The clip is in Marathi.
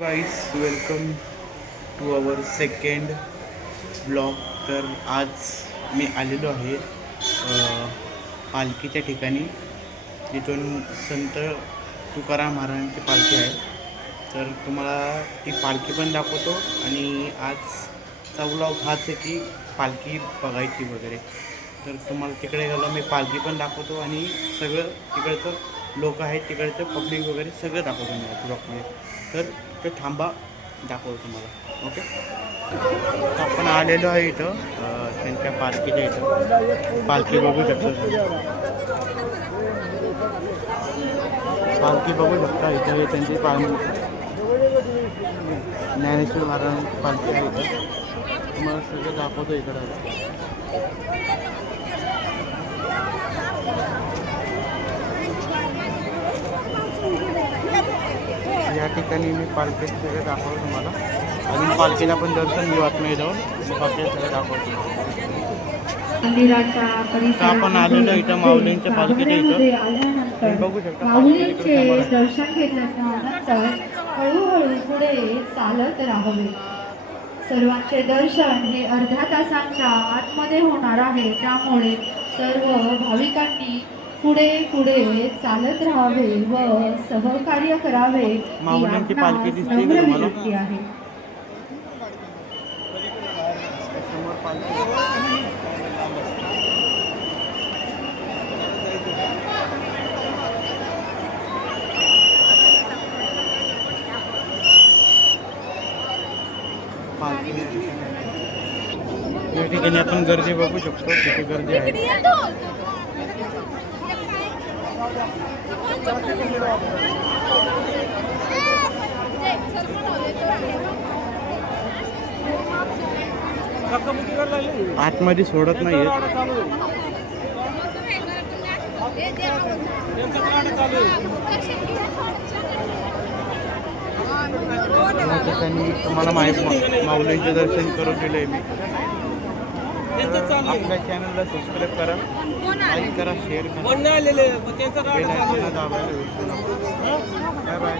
Guys welcome to our second blog. तर आज मी आलेलो आहे पालखीच्या ठिकाणी, जिथून संत तुकाराम महाराजांची पालखी आहे. तर तुम्हाला ती पालखी पण दाखवतो आणि आजचा ब्लॉग हाच आहे की पालखी बघायची वगैरे. तर तुम्हाला तिकडे गेलो मी पालखी पण दाखवतो आणि सगळं तिकडचं लोक आहेत, तिकडचं पब्लिक वगैरे सगळं दाखवतो मी या ब्लॉगमध्ये. तर ते थांबा, दाखवतो तुम्हाला. ओके, तर आपण आलेलो आहे इथं त्यांच्या पालखीच्या इथं. पालखी बघू शकतो, पालखी बघू शकता इथं. हे त्यांची ज्ञानेश्वर महाराजांची पालखी आहे इथं. तुम्हाला सगळं दाखवतो इकडं. या ठिकाणी मी पालखीत सगळं दाखवतो तुम्हाला. अजून पालखीला पण दर्शन घेऊ आतमध्ये जाऊन, पालखीला सगळं दाखवतो. तर आपण आलेलो इथं माऊलींच्या पालखीच्या इथं. बघू शकता माऊलींचे दर्शन घेतल्यानंतर हळूहळू पुढे चालत राहावे. सर्वांचे दर्शन हे अर्ध्या तासांच्या आतमध्ये होणार आहे, त्यामुळे सर्व भाविकांनी पुढे पुढे चालत राहावे व सहकार्य करावे. माऊलींची पालखी दिसते का तुम्हाला? आहे या ठिकाणी आपण गर्दी बघू शकतो, किती गर्दी आहे. आतमध्ये सोडत नाही. या ठिकाणी तुम्हाला माऊलींचे दर्शन करून दिले मी. आपल्या चॅनलला सबस्क्राईब करा, लाईक करा, शेअर करा, बेल आयकॉन दाबायला विसरू नका. Bye bye.